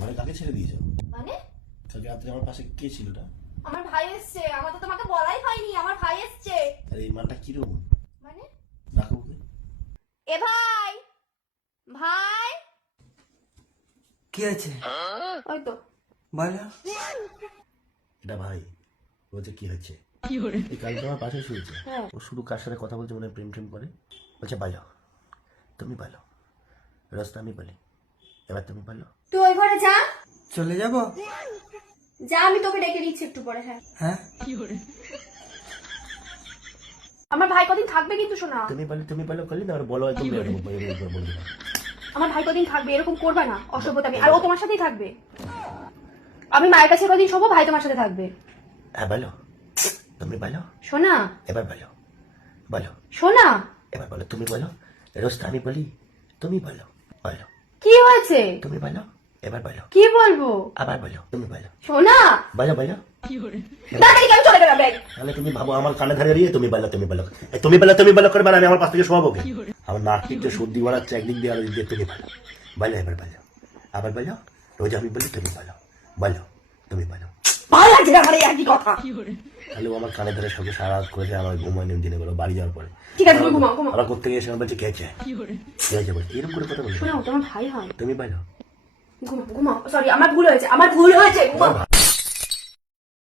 ঘরে কাকে ছেড়ে দিয়েছো? মানে কালকে রাত্রে আমার পাশে কে ছিল? আমার ভাই এসছে, আমার তো তোমাকে বলাই হয়নি, আমার ভাই এসছে। আরে এই মানটা কিরকম? মানে রাখো ওকে। এ ভাই, ভাই কি আছে? ওই তো বলো। এটা ভাই বলছে কি হচ্ছে? এই কালকে আমার পাশে শুয়েছে, ও শুধু কার সাথে কথা বলছে, মনে হয় প্রেম প্রেম করে। বলছে বলো, তুমি বলো। রাস্তা আমি বলি, এবার তুমি বলো। তুই ওই ঘরে যা, চলে যাব? যা, আমি তোকে ডেকে দিচ্ছি একটু পরে। হ্যাঁ হ্যাঁ, আমার ভাই কদিন থাকবে কিন্তু শোনা, তুমি বলো করলি না, আর বলো একদম বলবি না। আমার ভাই কদিন থাকবে, এরকম করবে না অসভ্যতামি। আর ও তোমার সাথেই থাকবে, আমি মায়ের কাছে কদিন শোবো, ভাই তোমার সাথে থাকবে। হ্যাঁ বলো, তুমি বলো। শোনা, এবার বলো, বলো শোনা, এবার বলো, তুমি বলো। রাস্তা আমি বলি, তুমি বলো। বলো, কি হয়েছে? তুমি বলো। এবার বলো, কি বলবো? আবার বলো, তুমি বলো। শোনা, বলো বলো। তাড়াতাড়ি কেন চলে যাবে? তাহলে তুমি ভাবো আমার কানে ধরে দিয়ে তুমি বলো, তুমি বলো। তুমি বলো করবে, আমি আমার পাশ থেকে শোয়াবো কে? আমার নাক একটু সর্দি বাড়াচ্ছে, একদিক দিয়ে আর দিক দিয়ে। তুমি বলো, বলো এবার বলো, আবার বলো। রোজ আমি বলি, তুমি বলো, বলো, তুমি বলো। ভালো লাগছে না আমার এই একই কথা। তাহলে ও আমার কানে ধরে সঙ্গে সারা রাত করেছে, আমার ঘুমায় নেম দিনে বলো বাড়ি যাওয়ার পরে। ঠিক আছে, তুমি ঘুমাও ঘুমাও। আবার করতে গিয়ে সঙ্গে বলছে কে আছে, কে আছে বলছে, এরকম করে কথা বলছে। শোনাও, তোমার ভাই হয়। তুমি বলো। ঘুমাও ঘুমাও, সরি আমার ভুল হয়েছে, আমার ভুল হয়েছে, ঘুমাও।